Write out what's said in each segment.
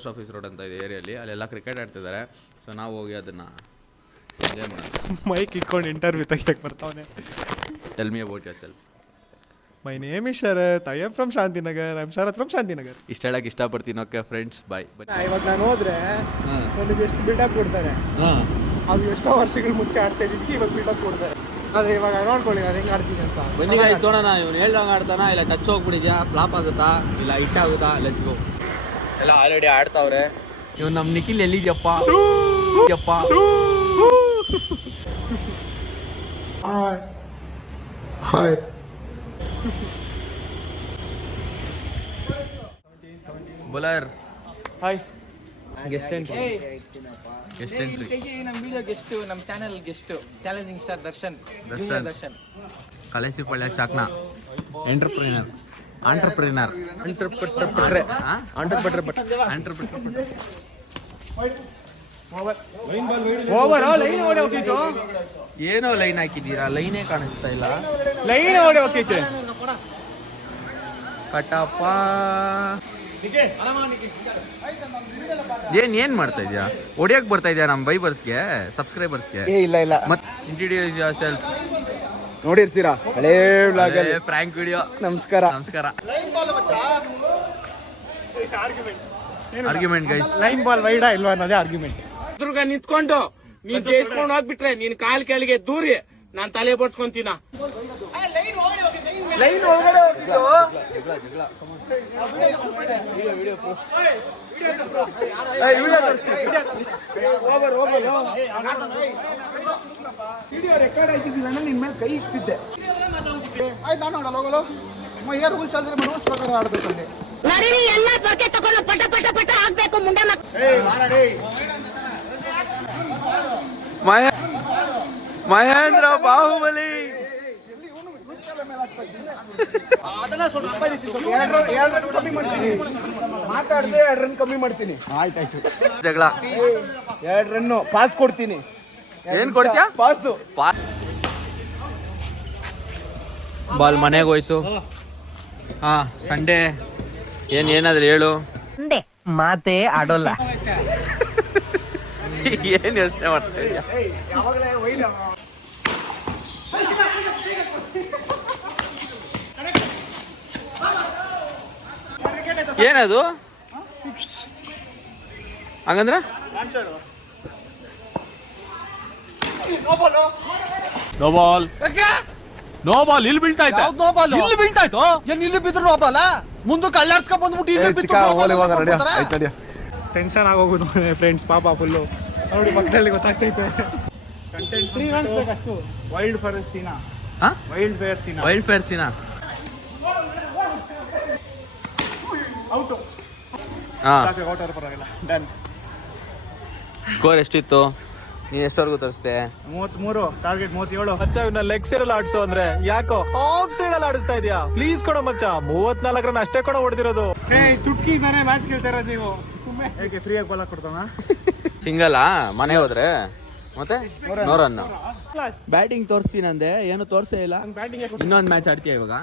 Post office road ಅಂತ ಇದೆ ಏರಿಯಲ್ಲಿ, ಅಲ್ಲೆಲ್ಲ ಕ್ರಿಕೆಟ್ ಆಡ್ತಿದ್ದಾರೆ. ಸೊ ನಾವು ಹೋಗಿ ಅದನ್ನು ಎಂಜಾಯ್ ಮಾಡೋಣ. ಮೈಕ್ ಇಟ್ಕೊಂಡು ಇಂಟರ್ವ್ಯೂ ತೆಗಿಯಕ್ಕೆ ಬರ್ತಾವನೆ. Tell me about yourself. My name is Sharath, I am from Shantinagar. I am Sharath from Shantinagar. ಇಷ್ಟ ಹೇಳಕ್ಕೆ ಇಷ್ಟಪಡ್ತೀನಿ. Okay friends, bye. ಇವಾಗ ನಾನು ಹೋದ್ರೆ ನನಗೆ ಎಷ್ಟು ಬಿಲ್ಡಪ್ ಕೊಡ್ತಾರೆ. ಅದು ಎಷ್ಟೋ ವರ್ಷಗಳ ಮುಂಚೆ ಆಡ್ತಾ ಇದ್ದಿದ್ದಕ್ಕೆ ಇವಾಗ ಬಿಲ್ಡಪ್ ಕೊಡ್ತಾರೆ. ಆದರೆ ಇವಾಗ ನೋಡ್ಕೊಳ್ಳಿ ನಾನು ಹೆಂಗೆ ಆಡ್ತೀನಿ ಅಂತ. ಬನ್ನಿ ಗಾಯ್ಸ್ ನೋಡೋಣ, ಇವನು ಹೇಳ್ದಂಗೆ ಆಡ್ತಾನ ಇಲ್ಲ ಟಚ್ ಹೋಗ್ಬಿಟ್ಟಿದ್ಯಾ, ಫ್ಲಾಪ್ ಆಗುತ್ತಾ ಇಲ್ಲ ಹಿಟ್ ಆಗುತ್ತಾ, ಲೆಟ್ಸ್ ಗೋ. ಎಲ್ಲ ಆಲ್ರೆಡಿ ಆಡ್ತಾವ್ರೆ. ಇವನು ನಮ್ಮ ನಿಖಿಲ್ ಎಲ್ಲಿದ್ಯಪ್ಪ ಯಪ್ಪ. Hi bowler hi. Guest entry. ನಮ್ಮ ವಿಡಿಯೋ ಗೆಸ್ಟ್, ನಮ್ಮ channel guest, challenging star Darshan. Kalasipalya ಚಾಕ್ನಾ ಎಂಟರ್ಪ್ರಿನರ್. ಏನೋ ಲೈನ್ ಹಾಕಿದ್ದೀರಾ, ಲೈನೇ ಕಾಣಿಸ್ತಾ ಇಲ್ಲ. ಲೈನ್ ಓಡಿ ಹೋಗ್ತೈತೆ ಕಟಪ್ಪ. ಏನ್ ಮಾಡ್ತಾ ಇದೀಯಾ? ಹೊಡಿಯಕ್ ಬರ್ತಾ ಇದೆಯಾ ನಮ್ಮ ಬೈಬರ್ಸ್ಗೆ, ಸಬ್ಸ್ಕ್ರೈಬರ್ಸ್ಗೆ? ಇಲ್ಲ ಮತ್ತೆ ಇಂಟ್ರೊಡ್ಯೂಸ್ ಯುವರ್ ಸೆಲ್ಫ್. ನೋಡಿರ್ತೀರಾ ಹಳೇ ವ್ಲಾಗ್ ಅಲ್ಲಿ ಪ್ರಾಂಕ್ ವಿಡಿಯೋ. ನಮಸ್ಕಾರ. Argument guys. ಲೈನ್ ಬಾಲ್ ವೈಡಾ ಇಲ್ವಾ ಅನ್ನೋದೇ ಆರ್ಗ್ಯುಮೆಂಟ್. ಎದುರುಗ ನಿಂತ್ಕೊಂಡು ನೀನ್ ಜಯಿಸ್ಕೊಂಡು ಹೋಗ್ಬಿಟ್ರೆ ನೀನ್ ಕಾಲ್ ಕೆಳಗೆ ದೂರಿ ನಾನ್ ತಲೆ ಬಡ್ಸ್ಕೊಂತೀನ. ಲೈನ್ ಒಳಗಡೆ ಹೋಗಿದ್ದು ವಿಡಿಯೋ ರೆಕಾರ್ಡ್ ಆಗಿದ್ದಿಲ್ಲ, ನಿನ್ ಮೇಲೆ ಕೈ ಇಟ್ಟಿದ್ದೆ. ಆಯ್ತು, ನಾನು ಆಡಲ್ಲ ಹೋಗಲು. ಏರ್ ರೂಲ್ಸ್ ಆದ್ರೆ ರೂಲ್ಸ್ ಪ್ರಕಾರ ಆಡ್ಬೇಕಲ್ಲಿ. ಎಲ್ಲ ಬಗ್ಗೆ ತಗೊಂಡು ಪಟ ಪಟ ಪಟ ಆಗ್ಬೇಕು ಮುಂದೆ. ಮಹೇಂದ್ರ ಬಾಹುಬಲಿ. ಮಾತಾಡದೆ 2 ರನ್ ಕಮ್ಮಿ ಮಾಡ್ತೀನಿ. ಆಯ್ತಾಯ್ತು. ಜಗಳ 2 ರನ್ ಪಾಸ್ ಕೊಡ್ತೀನಿ. ಏನ್ ಕೊಡ್ತೀಯಾ? ಪಾಸು. ಬಾಲ್ ಮನೆಗೆ ಹೋಯ್ತು. ಹಾ, ಸಂಡೇ ಏನಾದ್ರು ಹೇಳು. ಮಾತೇ ಆಡೋಲ್ಲ. ಏನ್ ಯೋಚನೆ ಮಾಡ್ತಾ ಇದೀಯ? ಏನದು ಹಂಗಂದ್ರ? ನೋ ಬಾಲ್ ಇಲ್ಲಿ ಬೀಳ್ತಾ ಇತ್ತು. ಇಲ್ಲಿ ಬೀಳ್ತಾ ಇತ್ತು. ಏನ್ ಇಲ್ಲಿ ಬಿದ್ರು ನೋ ಬಾಲ್? ಮುಂದಕ್ಕೆ ಅಲ್ಲಾಡ್ಸ್ಕೊಂಡ್ ಬಂದ್ಬಿಟ್ಟು ಇಲ್ಲಿ ಬಿತ್ತು. ಟೆನ್ಷನ್ ಆಗೋಗುದು ಫ್ರೆಂಡ್ಸ್, ಪಾಪ ಫುಲ್ಲು. ನೋಡಿ ಮಕ್ಕಳಲ್ಲಿ ಗೊತ್ತಾಗ್ತೈತೆ. ಕಂಟೆಂಟ್ 3 ರನ್ಸ್ ಬೇಕಷ್ಟು. ವೈಲ್ಡ್ ಫೇರ್ ಸೀನಾ. ವೈಲ್ಡ್ ಫೇರ್ ಸೀನಾ ಔಟ್. ಹಾ, ಔಟ್ ಆದ್ರೆ ಪರವಾಗಿಲ್ಲ. ಡನ್. ಸ್ಕೋರ್ ಎಷ್ಟಿತ್ತು? ನೀನ್ ಎಷ್ಟವರೆಗೂ ತೋರಿಸ್ದೆ? 33, ಟಾರ್ಗೆಟ್ 37. ಮಚ್ಚ ಇವನ್ನ ಲೆಗ್ ಸೈಡ್ ಅಲ್ಲಿ ಆಡ್ಸೋ ಅಂದ್ರೆ ಯಾಕೋ ಆಫ್ ಸೈಡ್ ಅಲ್ಲಿ ಆಡಿಸ್ತಾ ಇದೀಯಾ? ಪ್ಲೀಸ್ ಕೊಡೋ ಮಚ್ಚ. 34 ರನ್ ಅಷ್ಟೇ ಕೊಡೋ ಹೊಡೆದಿರೋದು. ಚುಟ್ಕಿ ಇದಾನೆ ಮ್ಯಾಚ್ ಗೆಲ್ತಾ ಇರೋದು ನೀವು. ಸುಮ್ಮನೆ ಹೇಗೆ ಫ್ರೀ ಆಗಿ ಬಾಲ್ ಕೊಡ್ತಾವ? ಸಿಂಗಲ್ಲಾ ಮನೆ ಹೋದ್ರೆ ಮತ್ತೆ ನೋರನ್ನ ಬ್ಯಾಟಿಂಗ್ ತೋರಿಸ್ತೀನಿ ಅಂದೆ, ಏನು ತೋರ್ಸೇ ಇಲ್ಲ. ಇನ್ನೊಂದು ಮ್ಯಾಚ್ ಆಡ್ತೀಯ ಇವಾಗ?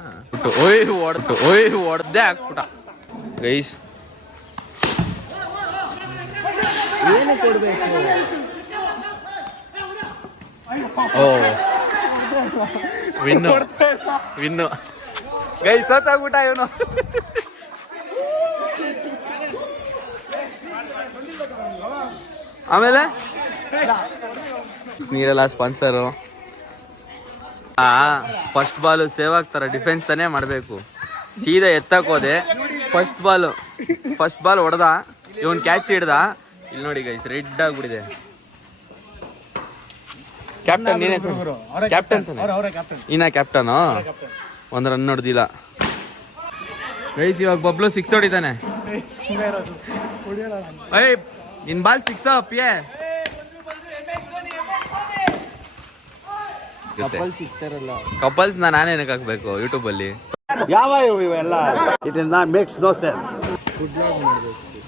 ಹೊಡ್ದೆ ಹಾಕ್ಬಿಟ್ಟ ಗೈಸ್. ಏನು ಕೊಡ್ಬೇಕು? ಓ ವಿನ್ನು ಗೈಸ್, ಸತ್ತಾಗ್ಬಿಟ್ಟ ಇವನು. ಆಮೇಲೆ ನೀರೆಲ್ಲ ಸ್ಪಾನ್ಸರು. ಫಸ್ಟ್ ಬಾಲು ಸೇವ್ ಆಗ್ತಾರ, ಡಿಫೆನ್ಸ್ ತಾನೇ ಮಾಡಬೇಕು. ಸೀದಾ ಎತ್ತಕ್ ಹೋದೆ. ಫಸ್ಟ್ ಬಾಲ್ ಹೊಡೆದ, ಇವನ್ ಕ್ಯಾಚ್ ಹಿಡ್ದ. ಇಲ್ಲಿ ನೋಡಿ ಗೈಸ್, ರೆಡ್ ಆಗ್ಬಿಟ್ಟಿದೆ. ಕ್ಯಾಪ್ಟನ್ ನೀನೇ? ಕ್ಯಾಪ್ಟನ್ ಇನ್ನ ಕ್ಯಾಪ್ಟನ್. 1 ರನ್ ಹೊಡೆದಿಲ್ಲ ಗೈಸ್. ಇವಾಗ ಬಬ್ಲು 6 ಹೊಡಿತಾನೆ. ನಿನ್ ಬಾಲ್ 6 ಪಿಯೇ. ಕಪಲ್ಸ್ ನಾನೇ ಏನಕ್ಕೆ ಹಾಕ್ಬೇಕು ಯೂಟ್ಯೂಬ್ ಅಲ್ಲಿ? ಯಾವ ಇವೆಲ್ಲ? It is not makes no sense.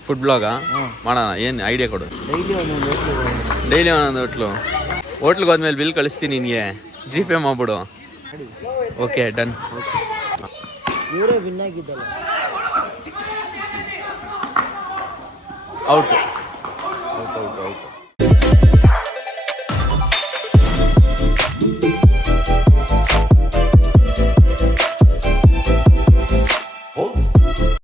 Food ಬ್ಲಾಗಾ ಮಾಡೋಣ? ಏನು ಐಡಿಯಾ ಕೊಡು. ಡೈಲಿ ಒಂದೊಂದು ಹೋಟ್ಲಿಗೆ ಹೋದ್ಮೇಲೆ ಬಿಲ್ ಕಳಿಸ್ತೀನಿ ನಿನಗೆ, ಜಿ ಪೇ ಮಾಡ್ಬಿಡು. Okay done. Out out out out